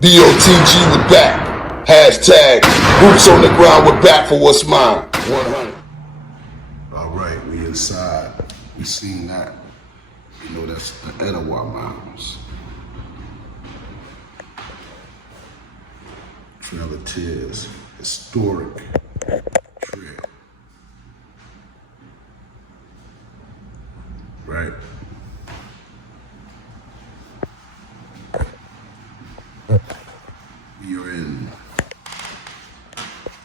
DOTG, we back. Hashtag boots on the ground, we're back for what's mine. 100. All right, we inside. We seen that. You know, that's the Etowah Mounds. Trail of Tears, historic trail. Right? We are in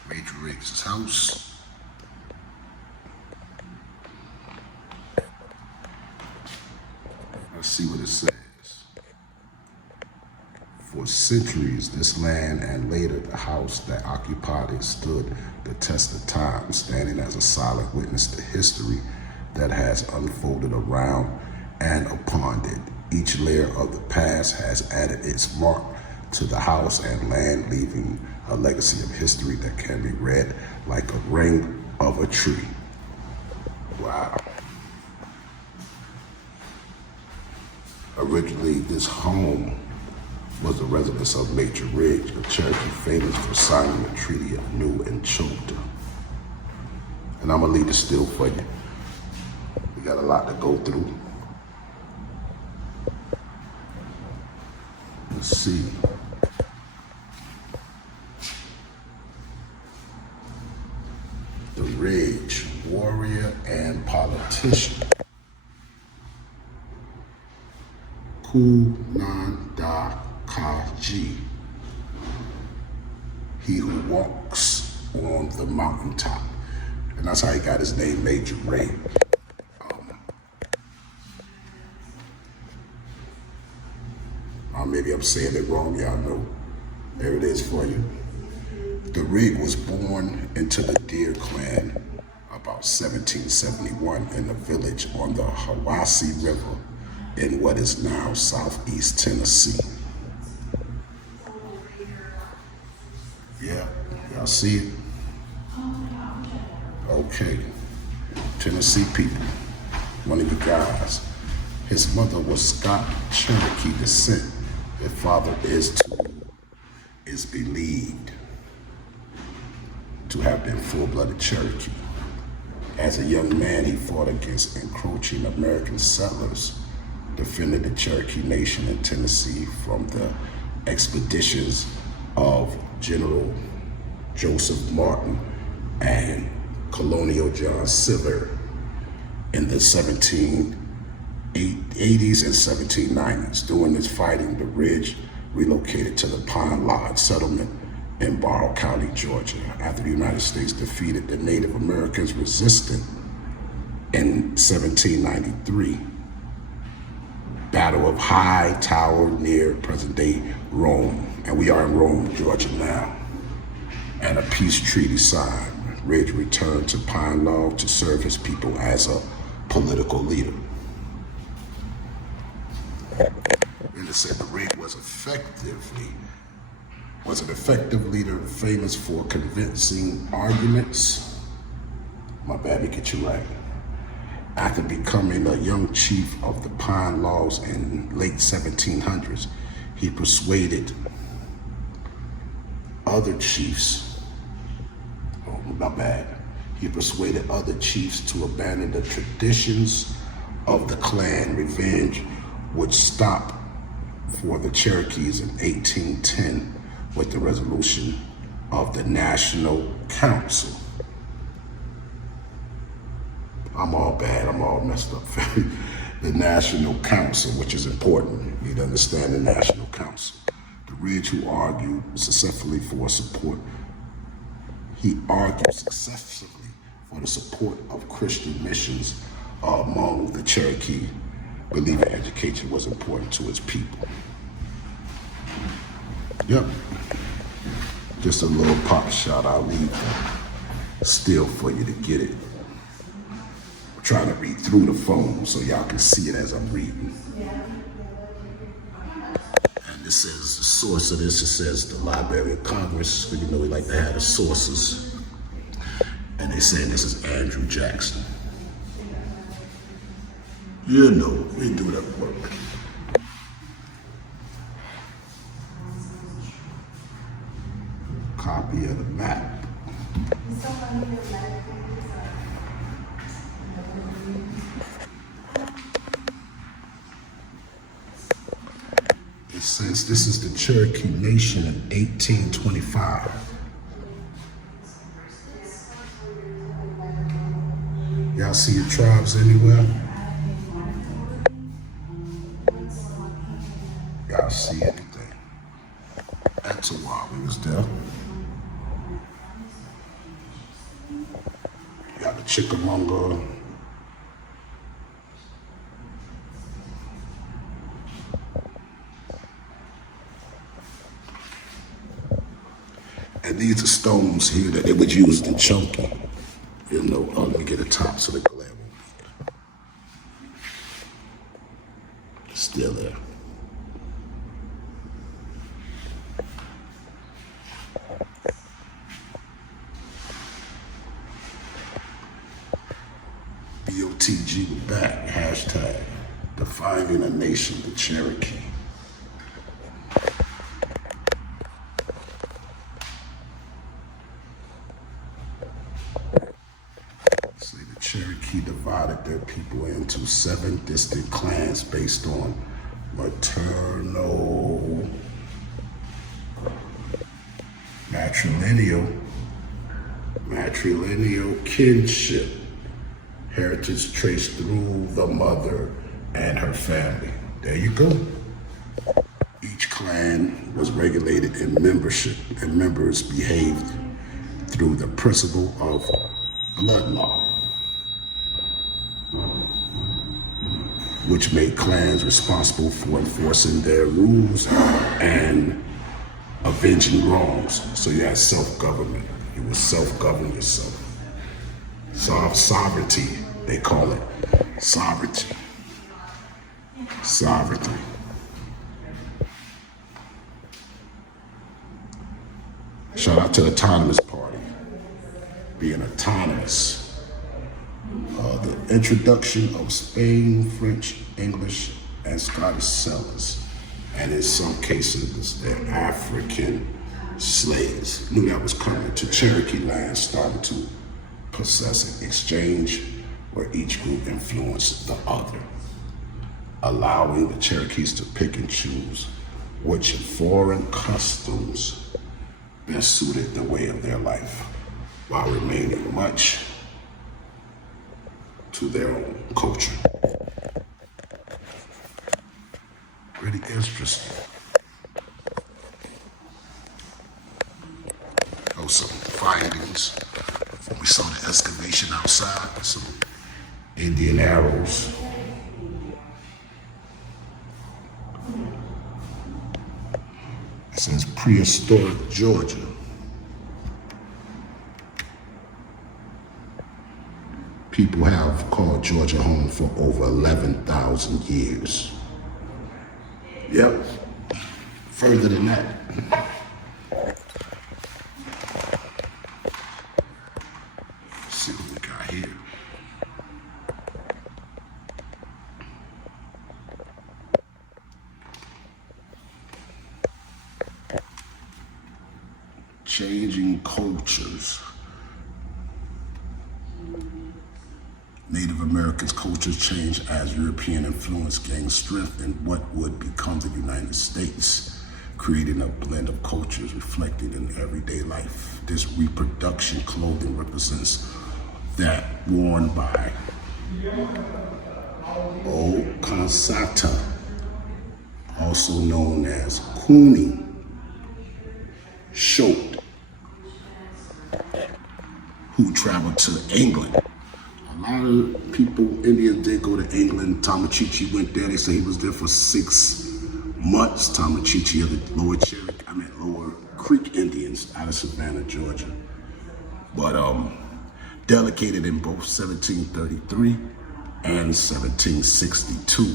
Major Riggs' house. Let's see what it says. For centuries, this land and later the house that occupied it stood the test of time, standing as a solid witness to history that has unfolded around and upon it. Each layer of the past has added its mark to the house and land, leaving a legacy of history that can be read like a ring of a tree. Wow. Originally, this home was the residence of Major Riggs, a Cherokee Phoenix, for signing the Treaty of New Echota. And I'm gonna leave it still for you. We got a lot to go through. Let's see. The Riggs, warrior and politician. Kunandakaji, he who walks on the mountaintop. And that's how he got his name, Major Riggs. Maybe I'm saying it wrong, y'all know. There it is for you. The Riggs was born into the Deer clan about 1771 in a village on the Hiwassee River in what is now southeast Tennessee. Yeah, y'all see it? Okay, Tennessee people, one of you guys. His mother was Scott Cherokee descent. His father is believed to have been full-blooded Cherokee. As a young man, he fought against encroaching American settlers, defended the Cherokee Nation in Tennessee from the expeditions of General Joseph Martin and Colonial John Siller in the 1780s and 1790s. During this fighting, the Riggs relocated to the Pine Lodge settlement in Barrow County, Georgia, after the United States defeated the Native Americans resistant in 1793. Battle of High Tower near present-day Rome, and we are in Rome, Georgia now, and a peace treaty signed. Riggs returned to Pine Lodge to serve his people as a political leader. And it said the Riggs was an effective leader, famous for convincing arguments. My bad, me get you right. After becoming a young chief of the Pine Laws in late 1700s, he persuaded other chiefs, he persuaded other chiefs to abandon the traditions of the clan. Revenge would stop for the Cherokees in 1810 with the resolution of the National Council. I'm all bad, I'm all messed up. The National Council, which is important. You need to understand the National Council. The Riggs, who argued successfully for support, the support of Christian missions among the Cherokee, believing education was important to his people. Yep. Just a little pop shot. I'll leave still for you to get it. I'm trying to read through the phone so y'all can see it as I'm reading. And this says the source of this. It says the Library of Congress. You know, we like to have the sources. And they say this is Andrew Jackson. You know, we do that work. copy of the map. It says this is the Cherokee Nation in 1825. Y'all see your tribes anywhere? Y'all see anything? That's a while we was there. Got the Chickamauga. And these are stones here that they would use in chunking. You know, let me get a top so the glare won't be still there. BOTG back, hashtag defining a nation, the Cherokee. See, the Cherokee divided their people into 7 distinct clans based on maternal, matrilineal kinship, heritage traced through the mother and her family. There you go. Each clan was regulated in membership, and members behaved through the principle of blood law, which made clans responsible for enforcing their rules and avenging wrongs. So you had self-government. You would self-govern yourself. Sovereignty, they call it. Sovereignty. Sovereignty. Shout out to the Autonomous Party, being autonomous. The introduction of Spain, French, English, and Scottish settlers, and in some cases, their African slaves, knew that was coming to Cherokee land, started to possess and exchange, where each group influenced the other, allowing the Cherokees to pick and choose which foreign customs best suited the way of their life, while remaining much to their own culture. Pretty interesting. Oh, some findings. We saw the excavation outside, some Indian arrows. It says prehistoric Georgia. People have called Georgia home for over 11,000 years. Yep. Further than that. Let's see what we got here. Changing cultures. Native Americans' cultures changed as European influence gained strength in what would become the United States, creating a blend of cultures reflected in everyday life. This reproduction clothing represents that worn by Okansata, also known as Cooney, Shote, who traveled to England. A lot of people, Indians, did go to England. Tamachichi went there. They say he was there for 6 months. Tamachichi of the Lower Creek Indians out of Savannah, Georgia. But delegated in both 1733 and 1762.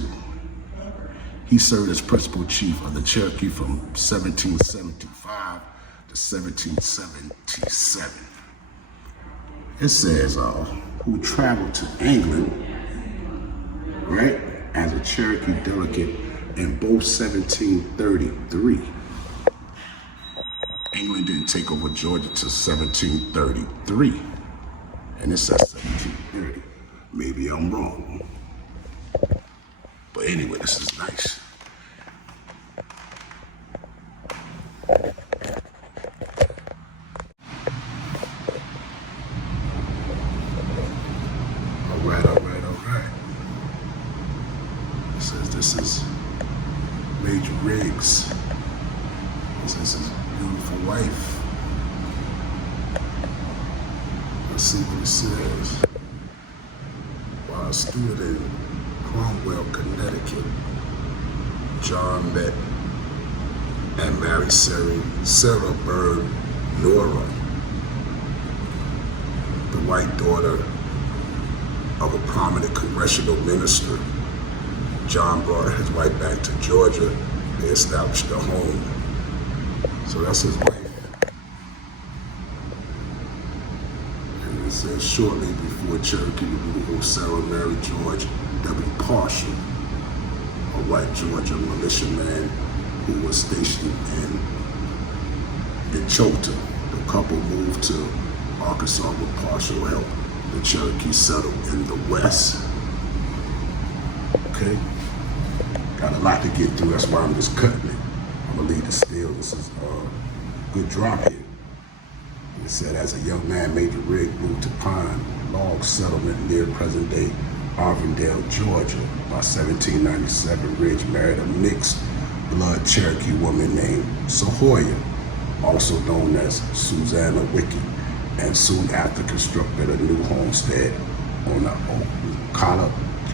He served as principal chief of the Cherokee from 1775 to 1777. It says, who traveled to England, right, as a Cherokee delegate in both 1733 England didn't take over Georgia till 1733. And it says 1730. Maybe I'm wrong. But anyway, this is nice. All right. It says this is Major Riggs. This is his beautiful wife. Let's see what it says. While a student in Cromwell, Connecticut, John met and married Sarah Bird Nora, the white daughter of a prominent congressional minister. John brought his wife back to Georgia. They established a home. So that's his wife. And it says shortly before Cherokee removal, Sarah married George W. Marshall, a white Georgia militiaman who was stationed in Chota. The couple moved to Arkansas where Marshall helped the Cherokee settle in the West. Okay? Got a lot to get through, that's why I'm just cutting it. I'm gonna leave it still. This is a good drop here. It said, as a young man, Major Riggs moved to Pine Log Settlement near present-day Arvindale, Georgia. By 1797, Riggs married a mixed-blood Cherokee woman named Sahoya, also known as Susanna Wiki, and soon after constructed a new homestead on the Ocala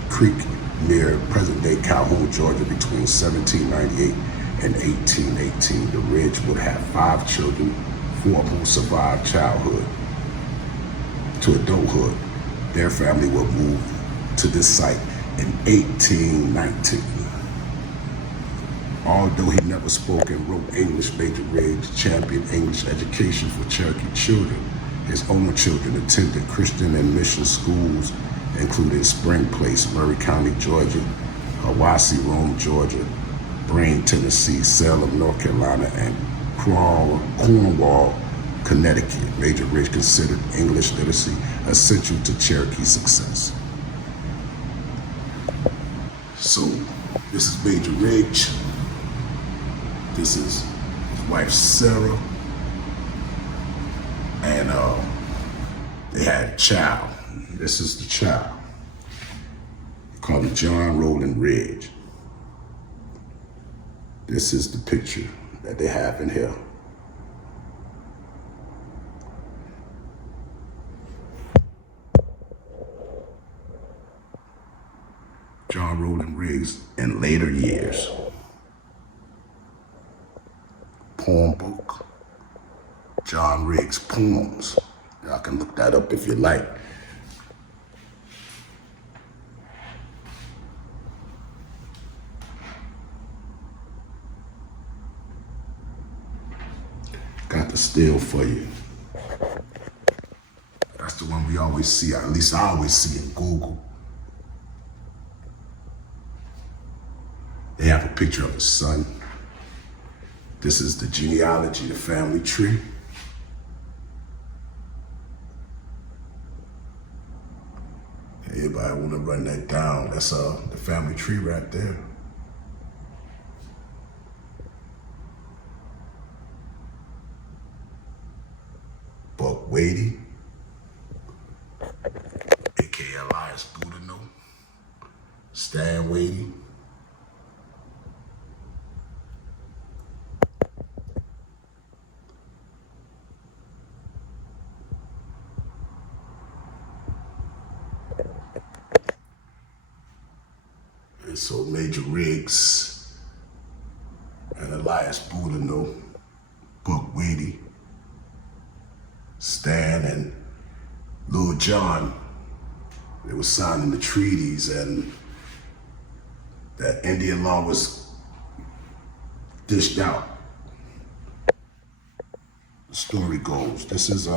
Creek near present-day Calhoun, Georgia between 1798 and 1818. The Ridge would have 5 children, 4 who survived childhood to adulthood. Their family would move to this site in 1819. Although he never spoke and wrote English, Major Riggs championed English education for Cherokee children. His own children attended Christian and mission schools, including Spring Place, Murray County, Georgia, Hiwassee, Rome, Georgia, Braine, Tennessee, Salem, North Carolina, and Cornwall, Connecticut. Major Riggs considered English literacy essential to Cherokee success. So, this is Major Riggs. This is his wife, Sarah. And they had a child. This is the child. They call him John Roland Ridge. This is the picture that they have in here. John Roland Riggs in later years. Poem book. John Riggs Poems. Y'all can look that up if you like. Got the still for you. That's the one we always see, at least I always see in Google. They have a picture of his son. This is the genealogy, the family tree. Everybody want to run that down. That's the family tree right there. Buck Wadey, aka Elias Boudinot, Stan Wadey, and so Major Riggs and Elias Boudinot, Buck Wadey, Stan and Lil John, they were signing the treaties, and that Indian law was dished out. The story goes, this is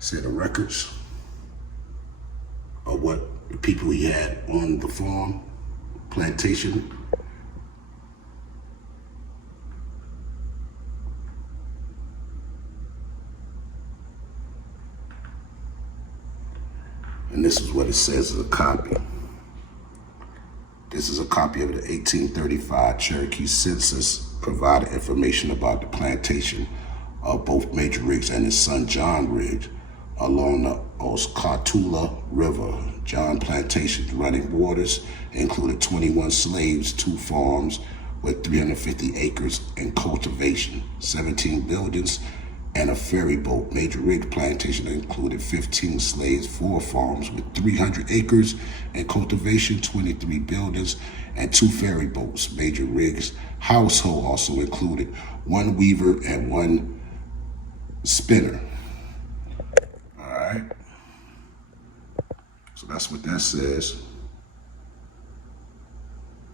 say the records of what the people he had on the farm, plantation. And this is what it says as a copy. This is a copy of the 1835 Cherokee census, provided information about the plantation of both Major Riggs and his son John Riggs along the Oscatula River. John Plantation's running waters included 21 slaves, 2 farms with 350 acres in cultivation, 17 buildings, and a ferry boat. Major Riggs Plantation included 15 slaves, 4 farms with 300 acres in cultivation, 23 buildings, and 2 ferry boats. Major Riggs' household also included 1 weaver and 1 spinner. All right. So that's what that says.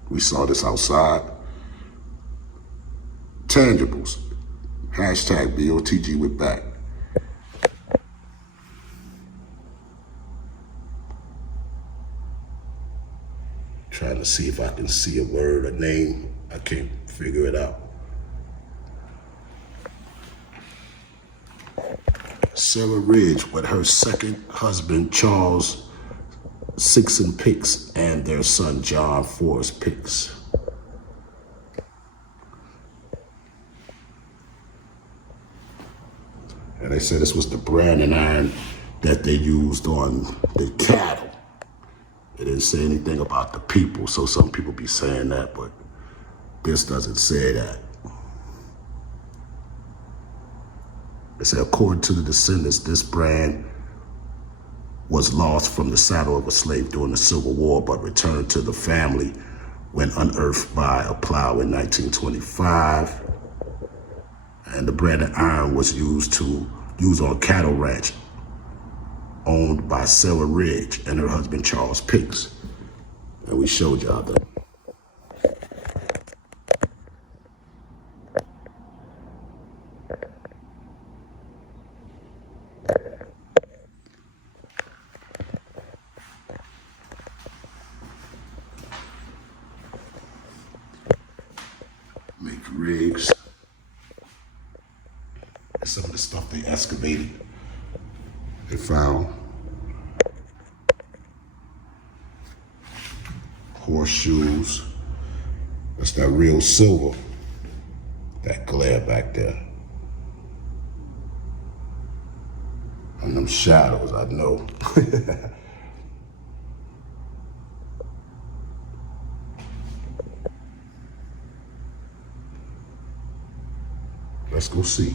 We saw this outside. Tangibles. Hashtag BOTG with back. Trying to see if I can see a word, a name. I can't figure it out. Sarah Ridge with her second husband, Charles Sixon Picks, and their son, John Forrest Picks. And they said this was the branding iron that they used on the cattle. It didn't say anything about the people, so some people be saying that, but this doesn't say that. It said, according to the descendants, this brand was lost from the saddle of a slave during the Civil War, but returned to the family when unearthed by a plow in 1925. And the branded iron was used on cattle ranch owned by Sarah Ridge and her husband Charles Picks. And we showed y'all that. Make rigs. Some of the stuff they excavated, they found horseshoes. That's that real silver, that glare back there. And them shadows, I know. Let's go see.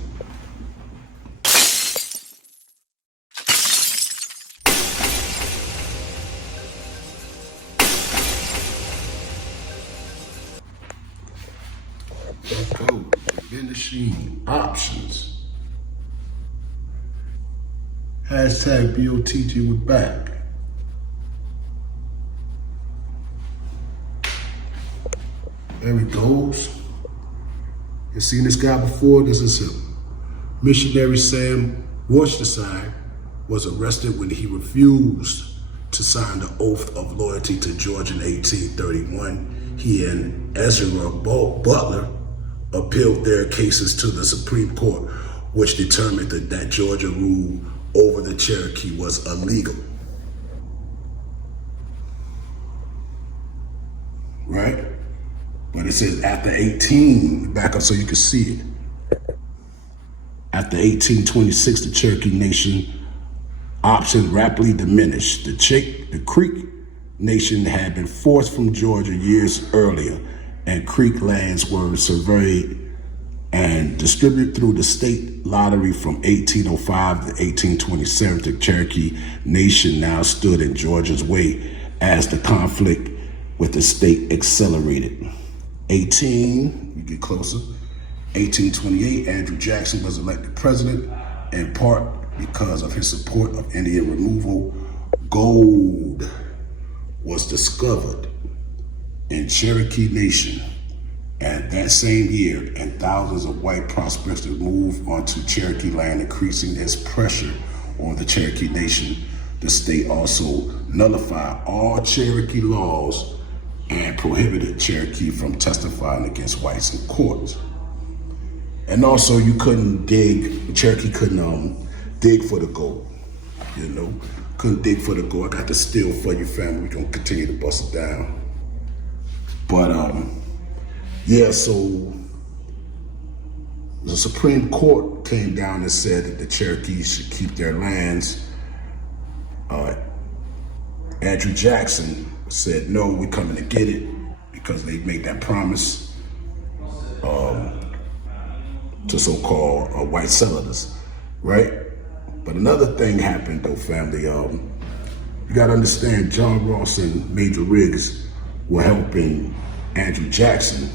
Let's go. Finishing options. Hashtag BOTG with back. There he goes. You seen this guy before? This is him. Missionary Sam Worcestershire was arrested when he refused to sign the oath of loyalty to Georgia in 1831. He and Ezra Butler appealed their cases to the Supreme Court, which determined that Georgia rule over the Cherokee was illegal. Right? But it says after 18, back up so you can see it. After 1826, the Cherokee Nation option rapidly diminished. The Creek Nation had been forced from Georgia years earlier, and Creek lands were surveyed and distributed through the state lottery from 1805 to 1827. The Cherokee Nation now stood in Georgia's way as the conflict with the state accelerated. You get closer. 1828, Andrew Jackson was elected president, in part because of his support of Indian removal. Gold was discovered in Cherokee Nation, and that same year, and thousands of white prospectors moved onto Cherokee land, increasing its pressure on the Cherokee Nation. The state also nullified all Cherokee laws and prohibited Cherokee from testifying against whites in court. And also you couldn't dig, Cherokee couldn't dig for the gold, you know. Couldn't dig for the gold. I got the steel for you, family. We're gonna continue to bust it down. But yeah, so the Supreme Court came down and said that the Cherokees should keep their lands. Andrew Jackson said, no, we're coming to get it, because they made that promise to so-called white settlers, right? But another thing happened though, family. You gotta understand, John Ross and Major Riggs were helping Andrew Jackson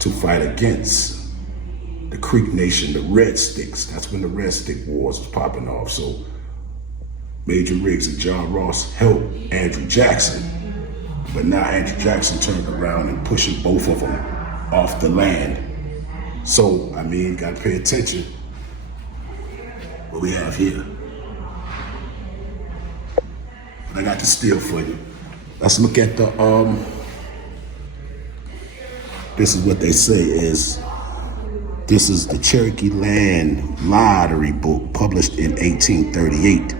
to fight against the Creek Nation, the Red Sticks. That's when the Red Stick Wars was popping off. So Major Riggs and John Ross helped Andrew Jackson, but now Andrew Jackson turned around and pushing both of them off the land. So, I mean, you gotta pay attention what we have here. But I got the steel for you. Let's look at the, this is what they say is, this is the Cherokee Land Lottery book published in 1838.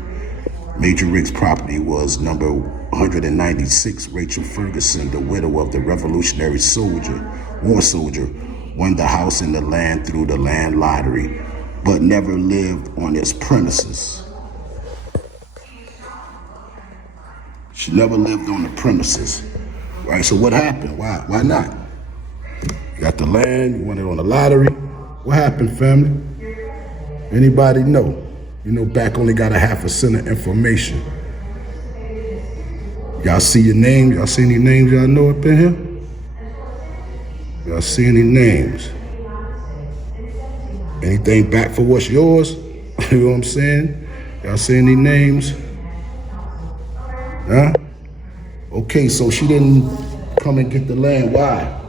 Major Riggs' property was number 196. Rachel Ferguson, the widow of the Revolutionary war soldier, won the house and the land through the land lottery, but never lived on its premises. She never lived on the premises, right? So what happened? Why not? You got the land, you won it on the lottery. What happened, family? Anybody know? You know, back only got a $0.50 of information. Y'all see your name? Y'all see any names y'all know up in here? Y'all see any names? Anything back for what's yours? You know what I'm saying? Y'all see any names? Huh? Okay, so she didn't come and get the land. Why?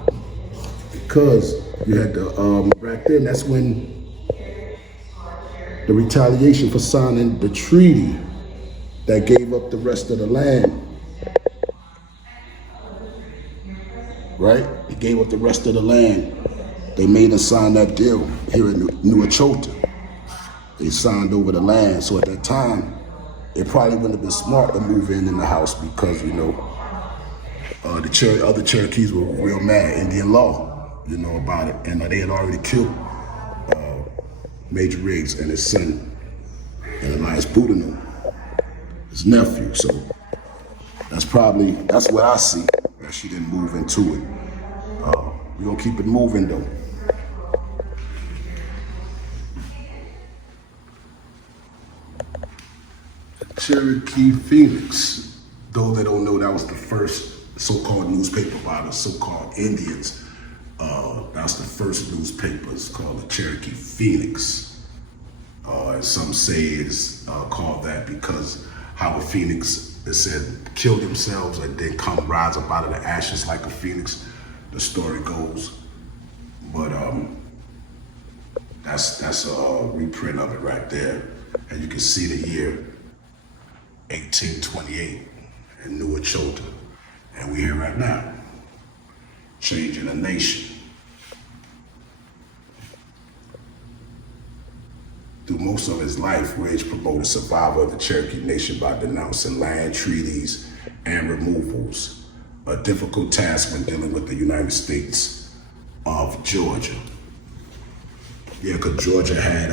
Because you had to, back then, that's when the retaliation for signing the treaty that gave up the rest of the land. Right? They gave up the rest of the land. They made us sign that deal here in New Echota. They signed over the land. So at that time, it probably wouldn't have been smart to move in the house because, you know, the other Cherokees were real mad, Indian law, you know, about it. And they had already killed Major Riggs and his son, and Elias Boudinot, his nephew. So that's what I see, that she didn't move into it. We're gonna keep it moving though. Cherokee Phoenix, though they don't know, that was the first so-called newspaper by the so-called Indians. That's the first newspaper. It's called the Cherokee Phoenix. And some say it's called that because Howard Phoenix, it said, killed themselves and then rise up out of the ashes like a phoenix, the story goes. But that's a reprint of it right there. And you can see the year 1828 in New Echota. And we're here right now, changing a nation. Through most of his life, Ridge promoted survival of the Cherokee Nation by denouncing land treaties and removals, a difficult task when dealing with the United States of Georgia. Yeah, because Georgia had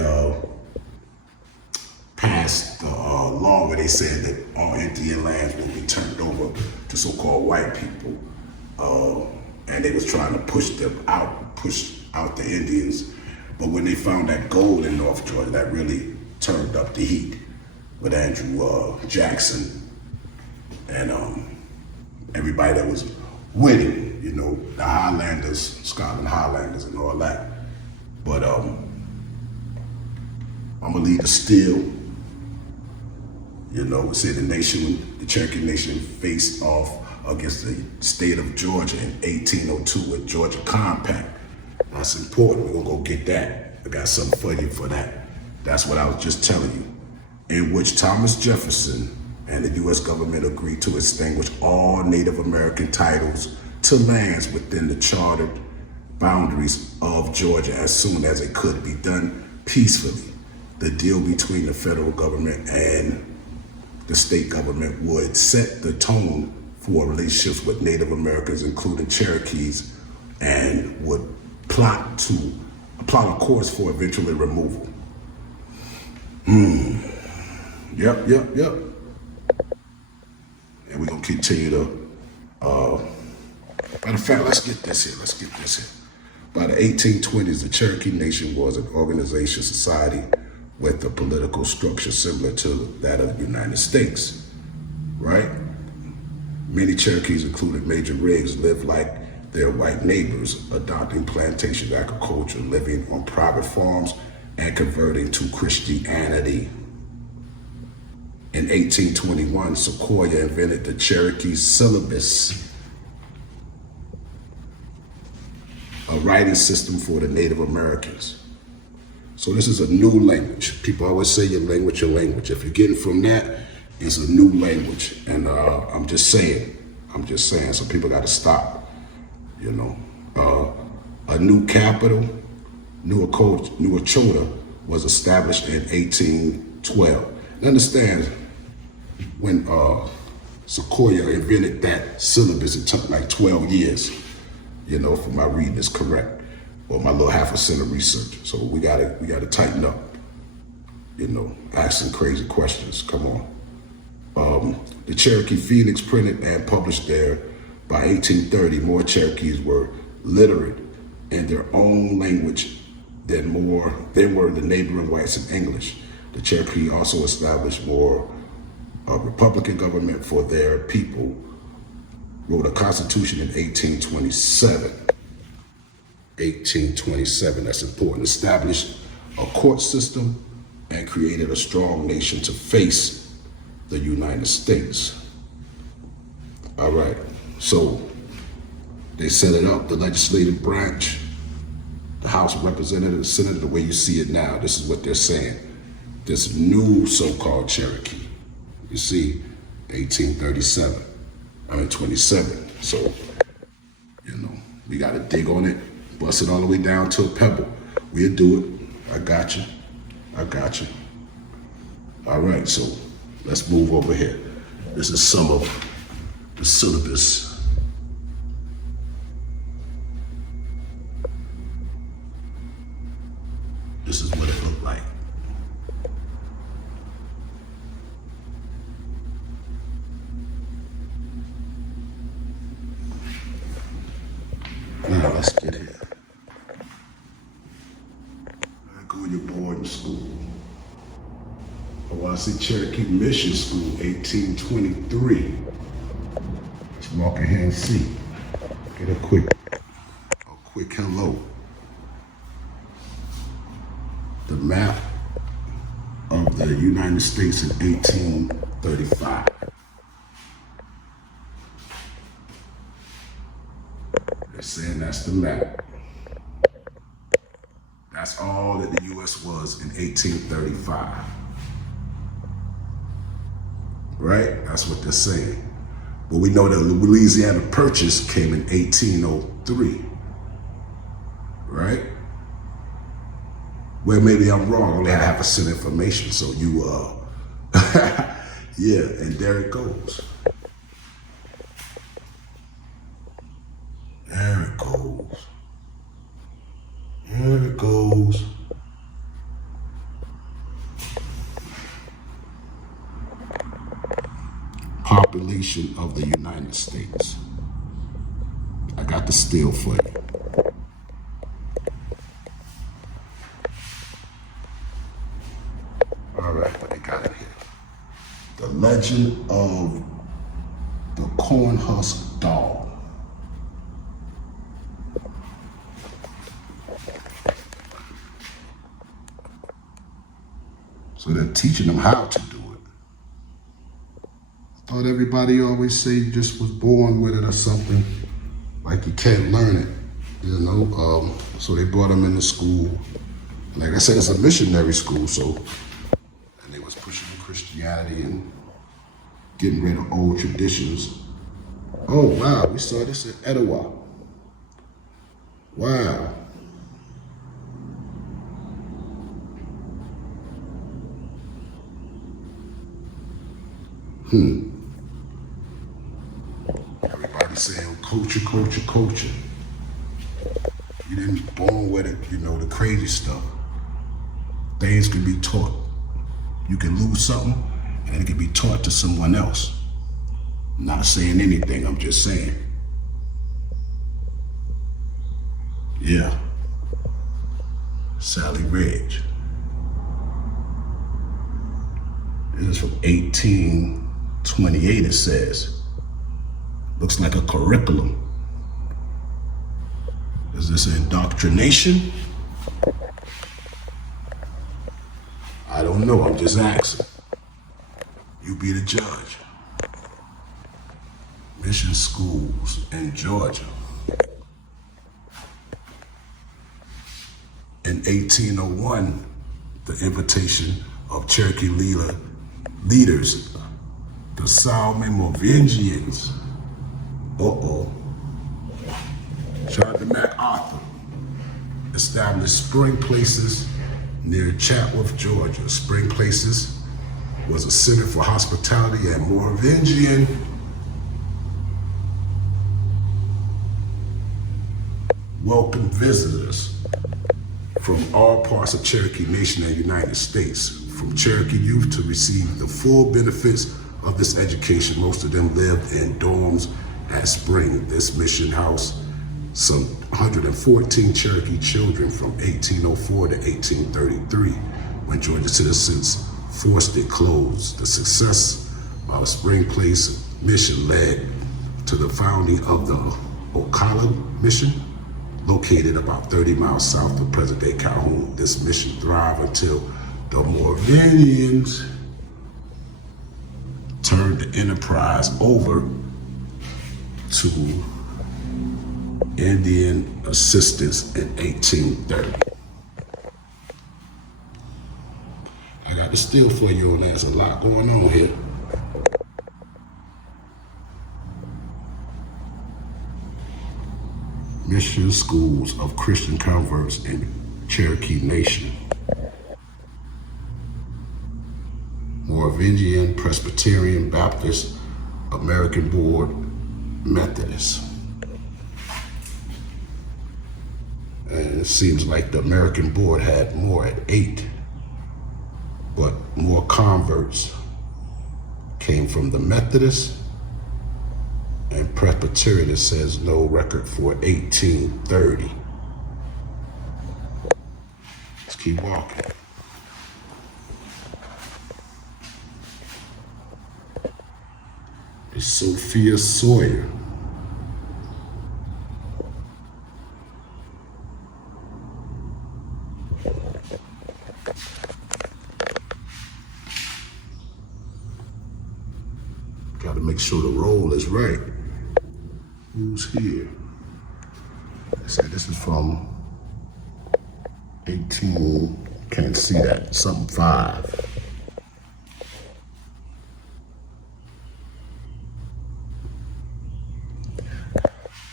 passed the law where they said that all Indian lands would be turned over to so-called white people. And they was trying to push out the Indians. But when they found that gold in North Georgia, that really turned up the heat with Andrew Jackson and everybody that was with him, you know, the Highlanders, Scotland Highlanders and all that. But I'm gonna leave the steel. You know, say the Cherokee Nation faced off against the state of Georgia in 1802 with Georgia Compact. That's important. We're gonna go get that. I got something for you for that. That's what I was just telling you. In which Thomas Jefferson and the U.S. government agreed to extinguish all Native American titles to lands within the chartered boundaries of Georgia as soon as it could be done peacefully. The deal between the federal government and the state government would set the tone for relationships with Native Americans, including Cherokees, and would plot a course for eventual removal. Yep. And we're gonna continue to, matter of fact, let's get this here. By the 1820s, the Cherokee Nation was an organization society with a political structure similar to that of the United States, right? Many Cherokees, including Major Riggs, lived like their white neighbors, adopting plantation agriculture, living on private farms, and converting to Christianity. In 1821, Sequoyah invented the Cherokee syllabus, a writing system for the Native Americans. So this is a new language. People always say your language. If you're getting from that, it's a new language. And I'm just saying, so people got to stop, A new capital, New Echota, was established in 1812. And understand, when Sequoyah invented that syllabus, it took like 12 years, for my reading is correct, or my little half% of research. So we gotta tighten up, asking crazy questions. Come on. The Cherokee Phoenix printed and published there. By 1830, more Cherokees were literate in their own language than were the neighboring whites in English. The Cherokee also established more Republican government for their people, wrote a constitution in 1827. 1827, that's important. Established a court system and created a strong nation to face the United States. All right, so they set it up, the legislative branch, the House of Representatives, the Senate, the way you see it now. This is what they're saying. This new so-called Cherokee. You see, 27. So, we got to dig on it, bust it all the way down to a pebble. We'll do it. I got you. All right, so let's move over here. This is some of the syllabus. This is what it looked like. Now let's get here. I go to your boarding school. I see Cherokee Mission School, 1823. Let's walk in here and see. Get a quick hello. The map of the United States in 1835. They're saying that's the map. That's all that the U.S. was in 1835. Right? That's what they're saying. But we know that the Louisiana Purchase came in 1803. Right? Well, maybe I'm wrong. I only have % information. So you, yeah, and there it goes. There it goes. Population of the United States. I got the still for you. All right, what they got in here? The Legend of the Cornhusk Dog. So they're teaching them how to do it. Thought everybody always say you just was born with it or something, like you can't learn it, so they brought them into school. Like I said, it's a missionary school, and they was pushing Christianity and getting rid of old traditions. Oh wow, we saw this at Etowah. Wow. Everybody saying culture, culture, culture. You didn't be born with it, the crazy stuff. Things can be taught. You can lose something and it can be taught to someone else. I'm not saying anything, I'm just saying. Yeah. Sally Ridge. This is from 1828, it says. Looks like a curriculum. Is this indoctrination? I don't know, I'm just asking. You be the judge. Mission schools in Georgia. In 1801, the invitation of Cherokee leaders, the Salme Moravians, John MacArthur, established spring places near Chatworth, Georgia. Spring Places was a center for hospitality and Moravian welcome visitors from all parts of Cherokee Nation and United States. From Cherokee youth to receive the full benefits of this education, most of them lived in dorms at Spring. This mission housed some 114 Cherokee children from 1804 to 1833, when Georgia citizens forced it closed. The success of Spring Place mission led to the founding of the Ocala mission, located about 30 miles south of present-day Calhoun. This mission thrived until the Moravians turned the enterprise over to Indian assistance in 1830. I got the still for you, and there's a lot going on here. Mission schools of Christian converts in Cherokee Nation. Moravian, Presbyterian, Baptist, American Board, Methodist. And it seems like the American Board had more at 8, but more converts came from the Methodist, and Presbyterian, it says no record for 1830. Let's keep walking. It's Sophia Sawyer. Got to make sure the roll is right. Who's here? They say this is from 18, can't see that, something 5.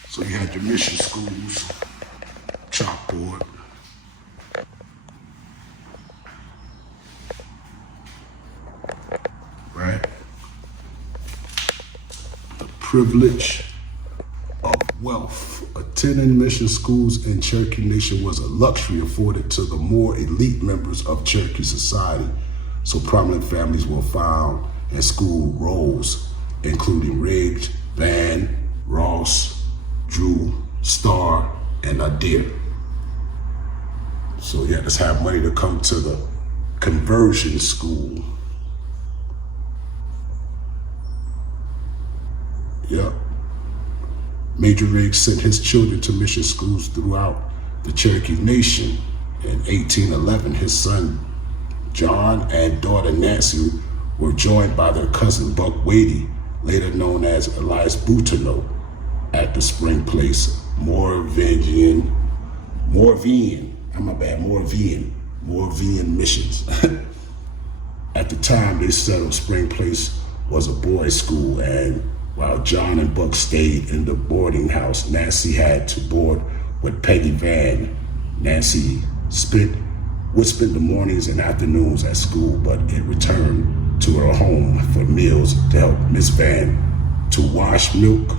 So you had your mission schools, chalkboard. Right? The privilege of wealth. Attending mission schools in Cherokee Nation was a luxury afforded to the more elite members of Cherokee society. So prominent families were found in school roles, including Riggs, Van, Ross, Drew, Starr, and Adair. So you had to have money to come to the conversion school. Yep. Major Riggs sent his children to mission schools throughout the Cherokee Nation. In 1811, his son John and daughter Nancy were joined by their cousin Buck Wadey, later known as Elias Boutineau, at the Spring Place Moravian missions. At the time they settled, Spring Place was a boys' school, and while John and Buck stayed in the boarding house, Nancy had to board with Peggy Van. Nancy would spend the mornings and afternoons at school, but it returned to her home for meals to help Miss Van to wash milk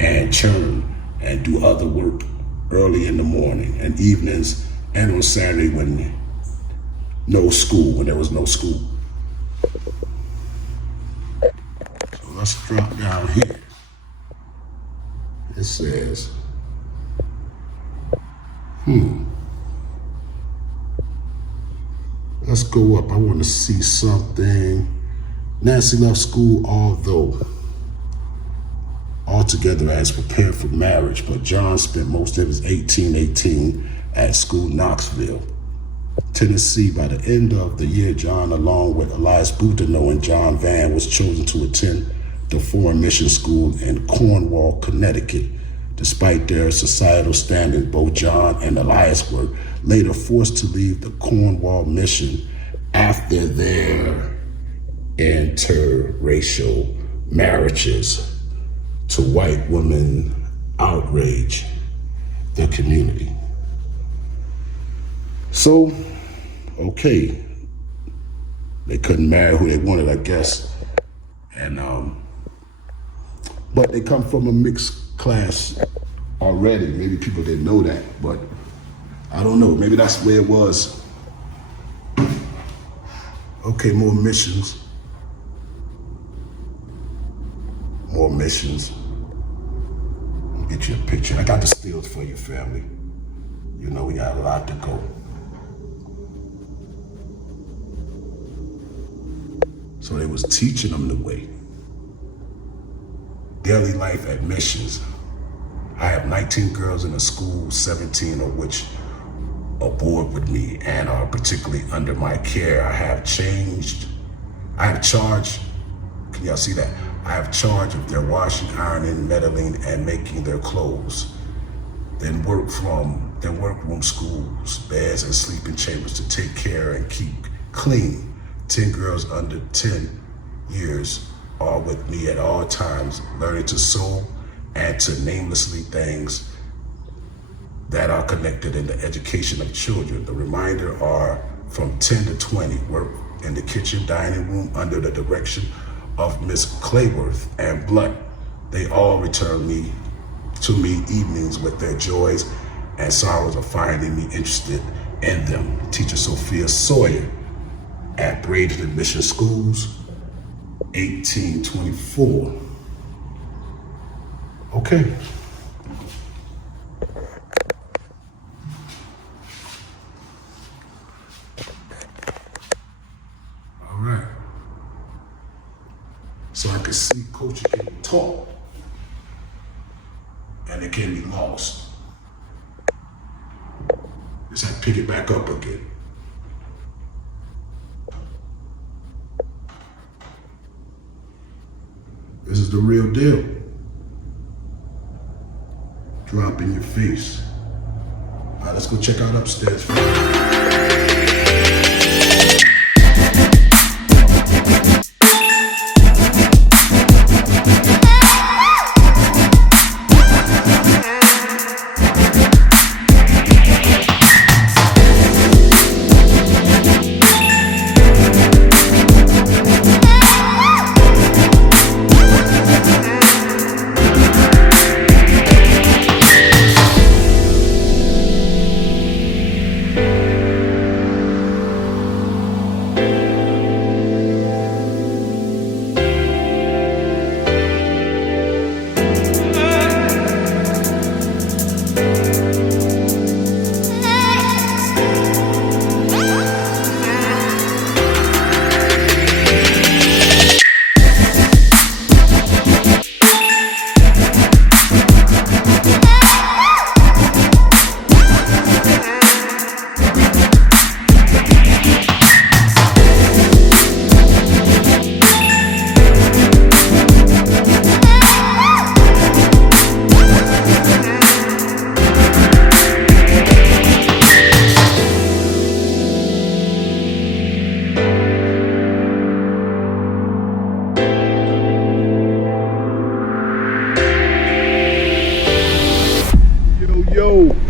and churn and do other work early in the morning and evenings and on Saturday when there was no school. So let's drop down here. It says, let's go up. I want to see something. Nancy left school altogether as prepared for marriage, but John spent most of his 1818 at school Knoxville, Tennessee. By the end of the year, John, along with Elias Boudinot and John Van, was chosen to attend the Foreign Mission School in Cornwall, Connecticut. Despite their societal standing, both John and Elias were later forced to leave the Cornwall mission after their interracial marriages to white women outrage the community. So, okay, they couldn't marry who they wanted, I guess. And but they come from a mixed class already. Maybe people didn't know that, but I don't know. Maybe that's where it was. Okay, more missions. More missions. I'll get you a picture. I got the stills for you, family. You know we got a lot to go. So they was teaching them the way. Daily life at missions. I have 19 girls in the school, 17 of which are board with me and are particularly under my care. I have charge, can y'all see that? I have charge of their washing, ironing, meddling, and making their clothes. Then work from their workroom, schools, beds, and sleeping chambers to take care and keep clean. 10 girls under 10 years are with me at all times, learning to sew and to namelessly things that are connected in the education of children. The remainder are from 10 to 20, work in the kitchen, dining room under the direction of Miss Clayworth and Blunt. They all return to me evenings with their joys and sorrows of finding me interested in them. Teacher Sophia Sawyer at Bradenton Mission Schools, 1824. Okay. All right. So I can see coaches can talk and it can be lost. Just have to pick it back up again. This is the real deal. Drop in your face. All right, let's go check out upstairs.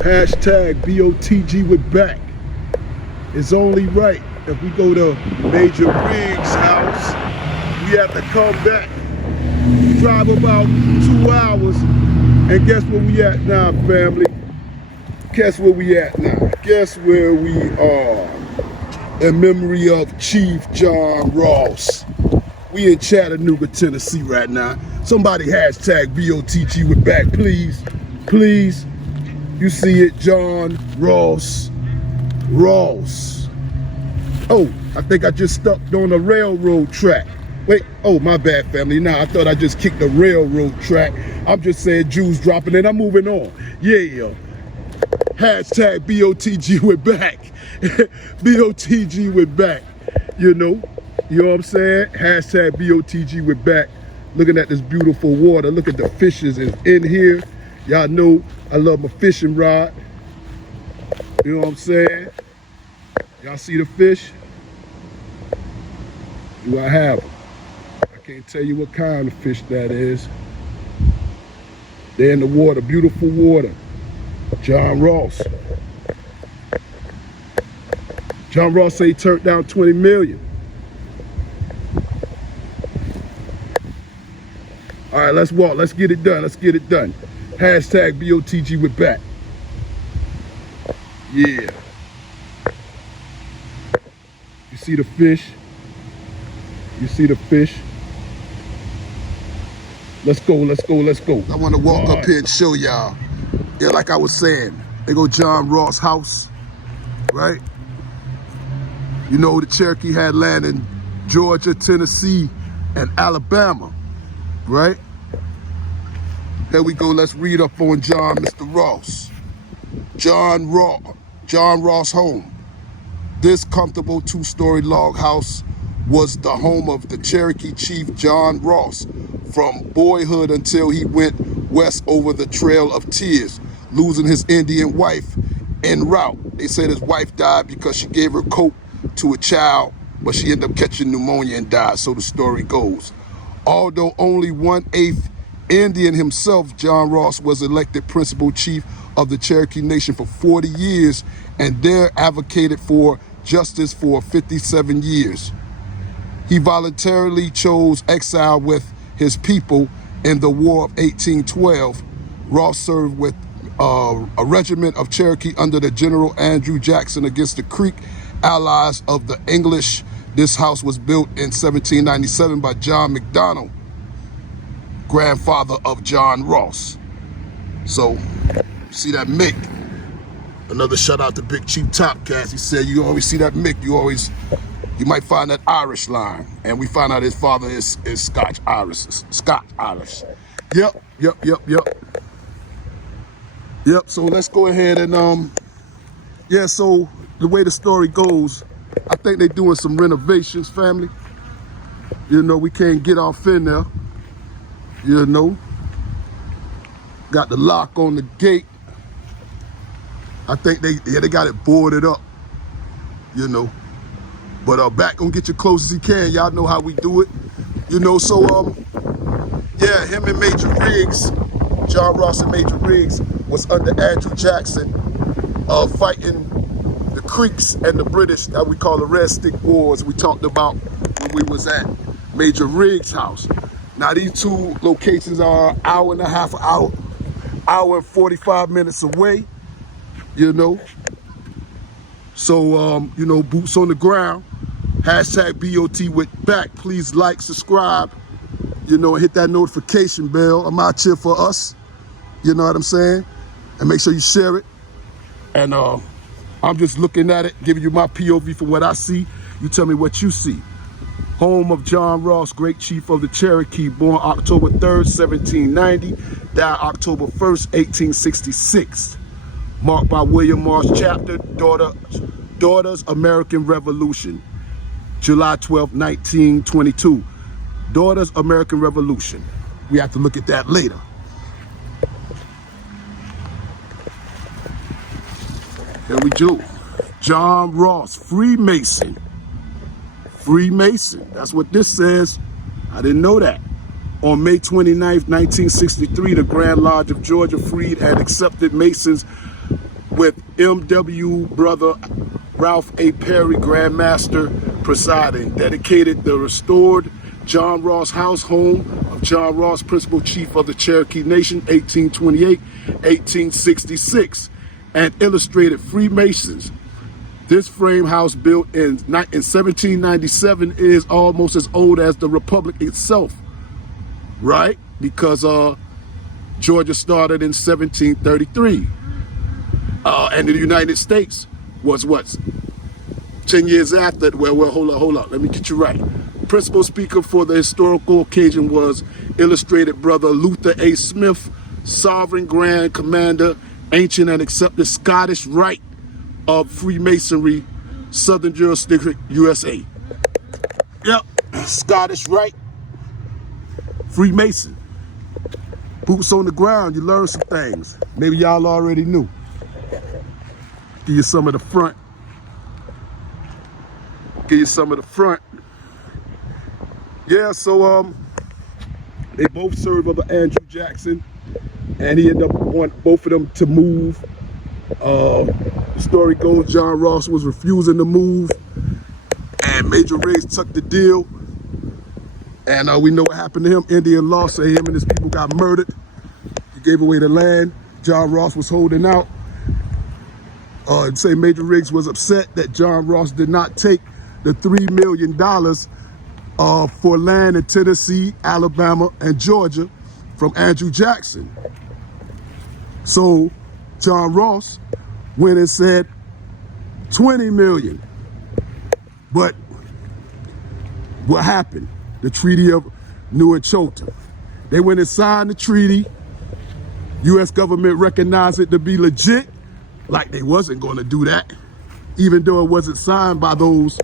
Hashtag BOTG with back. It's only right. if we go to Major Briggs' house, we have to come back, drive about 2 hours, and guess where we at now, family? Guess where we at now? Guess where we are? In memory of Chief John Ross. We in Chattanooga, Tennessee right now. Somebody hashtag BOTG with back, please. Please. You see it, John Ross. Ross. Oh, I think I just stepped on a railroad track. Wait, oh, my bad, family. Nah, I thought I just kicked the railroad track. I'm just saying Jews dropping in. I'm moving on. Yeah. Hashtag BOTG with back. BOTG with back. You know what I'm saying? Hashtag BOTG with back. Looking at this beautiful water. Look at the fishes in here. Y'all know I love my fishing rod. You know what I'm saying? Y'all see the fish? Do I have them? I can't tell you what kind of fish that is. They're in the water, beautiful water. John Ross. John Ross say he turned down 20 million. All right, let's walk. Let's get it done. Let's get it done. Hashtag BOTG with back. Yeah. You see the fish? You see the fish? Let's go, let's go, let's go. I want to walk up here and show y'all. Yeah, like I was saying, they go John Ross' house, right? You know, the Cherokee had land in Georgia, Tennessee, and Alabama, right? Here we go, let's read up on Mr. Ross. John Ross' home. This comfortable 2-story log house was the home of the Cherokee chief John Ross from boyhood until he went west over the Trail of Tears, losing his Indian wife en route. They said his wife died because she gave her coat to a child, but she ended up catching pneumonia and died, so the story goes. Although only 1/8 Indian himself, John Ross was elected principal chief of the Cherokee Nation for 40 years and there advocated for justice for 57 years. He voluntarily chose exile with his people in the War of 1812. Ross served with a regiment of Cherokee under the General Andrew Jackson against the Creek allies of the English. This house was built in 1797 by John McDonald, grandfather of John Ross. So, see that Mick? Another shout out to Big Chief Topcast. He said, you always see that Mick, you might find that Irish line. And we find out his father is Scotch Irish. Yep. Yep, so let's go ahead and, yeah, so the way the story goes, I think they're doing some renovations, family. You know, we can't get off in there. You know, got the lock on the gate. I think they got it boarded up, you know. But back gonna get you close as he can. Y'all know how we do it. You know, so yeah, him and Major Riggs, John Ross and Major Riggs was under Andrew Jackson fighting the Creeks and the British that we call the Red Stick Wars we talked about when we was at Major Riggs' house. Now these two locations are an hour and a half, hour and 45 minutes away, you know. So, you know, boots on the ground. Hashtag BOT with back. Please like, subscribe, you know, and hit that notification bell. I'm out here for us. You know what I'm saying? And make sure you share it. And I'm just looking at it, giving you my POV from what I see. You tell me what you see. Home of John Ross, great chief of the Cherokee, born October 3rd, 1790, died October 1st, 1866. Marked by William Morris Chapter, Daughters American Revolution. July 12, 1922. Daughters American Revolution. We have to look at that later. Here we do. John Ross, Freemason. Freemason, that's what this says. I didn't know that. On May 29th, 1963, the Grand Lodge of Georgia freed and accepted Masons with M.W. Brother Ralph A. Perry, Grand Master, presiding. Dedicated the restored John Ross House, home of John Ross, Principal Chief of the Cherokee Nation, 1828-1866, and illustrated Freemasons. This frame house, built in 1797, is almost as old as the Republic itself, right? Because Georgia started in 1733. And the United States was what? 10 years after. Well, hold up. Let me get you right. Principal speaker for the historical occasion was illustrated brother Luther A. Smith, sovereign grand commander, ancient and accepted Scottish rite of Freemasonry, Southern Jurisdiction, USA. Yep, Scottish rite, Freemason. Boots on the ground, you learn some things. Maybe y'all already knew. Give you some of the front. Yeah, so they both served under Andrew Jackson, and he ended up wanting both of them to move. The story goes John Ross was refusing to move, and Major Riggs took the deal. And we know what happened to him. Indian law say him and his people got murdered. He gave away the land. John Ross was holding out. Say Major Riggs was upset that John Ross did not take the $3 million for land in Tennessee, Alabama, and Georgia from Andrew Jackson. So John Ross went and said 20 million. But what happened? The Treaty of New Echota. They went and signed the treaty. U.S. government recognized it to be legit, like they wasn't going to do that, even though it wasn't signed by those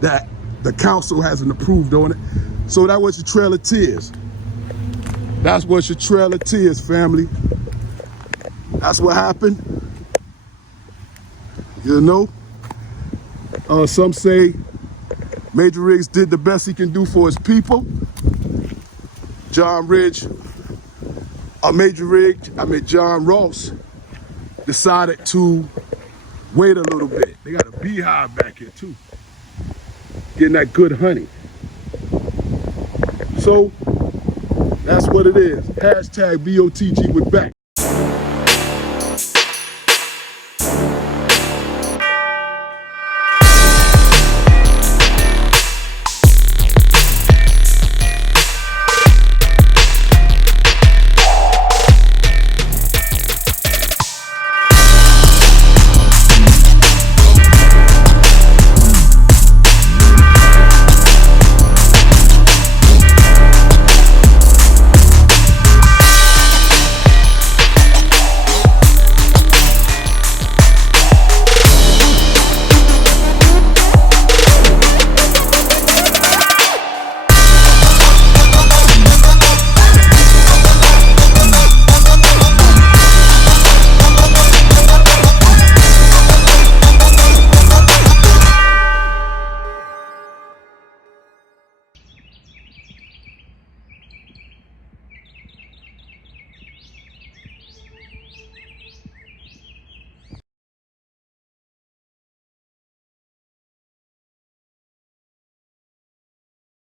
that the council hasn't approved on it. So that was your Trail of Tears. That's what your Trail of Tears, family. That's what happened. You know, some say Major Riggs did the best he can do for his people. John Ross decided to wait a little bit. They got a beehive back here too. Getting that good honey. So that's what it is. Hashtag BOTG with back.